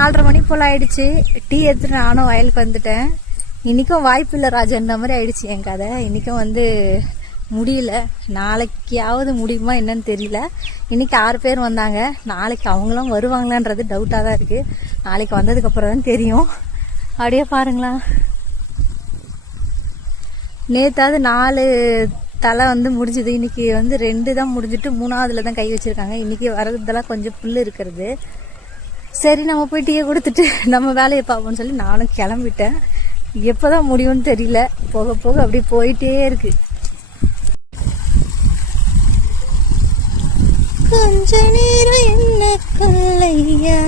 4:30 மணி போல் ஆயிடுச்சு. டீ எடுத்துட்டு நானும் வயலுக்கு வந்துட்டேன். இன்றைக்கும் வாய்ப்பு இல்லை ராஜான்ற மாதிரி ஆயிடுச்சு என் கதை. இன்றைக்கும் வந்து முடியல. நாளைக்காவது முடியுமா என்னன்னு தெரியல. இன்றைக்கி 6 பேர் வந்தாங்க. நாளைக்கு அவங்களும் வருவாங்களான்றது டவுட்டாக தான் இருக்குது. நாளைக்கு வந்ததுக்கப்புறம் தான் தெரியும். அப்படியே பாருங்களா, நேற்றாவது 4 தலை வந்து முடிஞ்சுது. இன்றைக்கி வந்து 2 தான் முடிஞ்சிட்டு 3ஆவதுல தான் கை வச்சுருக்காங்க. இன்றைக்கி வரதெல்லாம் கொஞ்சம் புல் இருக்கிறது. சரி நம்ம போய் டீயை கொடுத்துட்டு நம்ம வேலையை பார்ப்போம்னு சொல்லி நானும் கிளம்பிட்டேன். எப்போ தான் முடியும்னு தெரியல. போக போக அப்படி போயிட்டே இருக்கு. கொஞ்ச நேரம் என்ன கொள்ளையா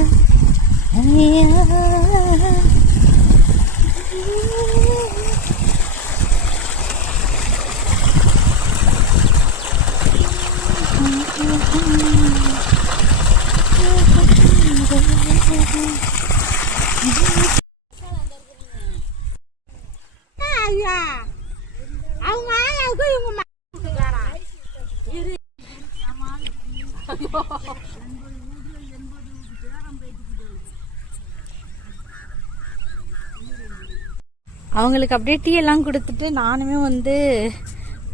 அவங்களுக்கு அப்படியே டீ எல்லாம் கொடுத்துட்டு நானுமே வந்து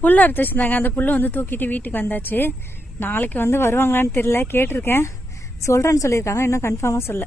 புல் அறுத்து வச்சிருந்தாங்க. அந்த புல்லை வந்து தூக்கிட்டு வீட்டுக்கு வந்தாச்சு. நாளைக்கு வந்து வருவாங்களான்னு தெரியல. கேட்டிருக்கேன், சொல்றேன்னு சொல்லியிருக்காங்க. இன்னும் கன்ஃபார்மா சொல்ல.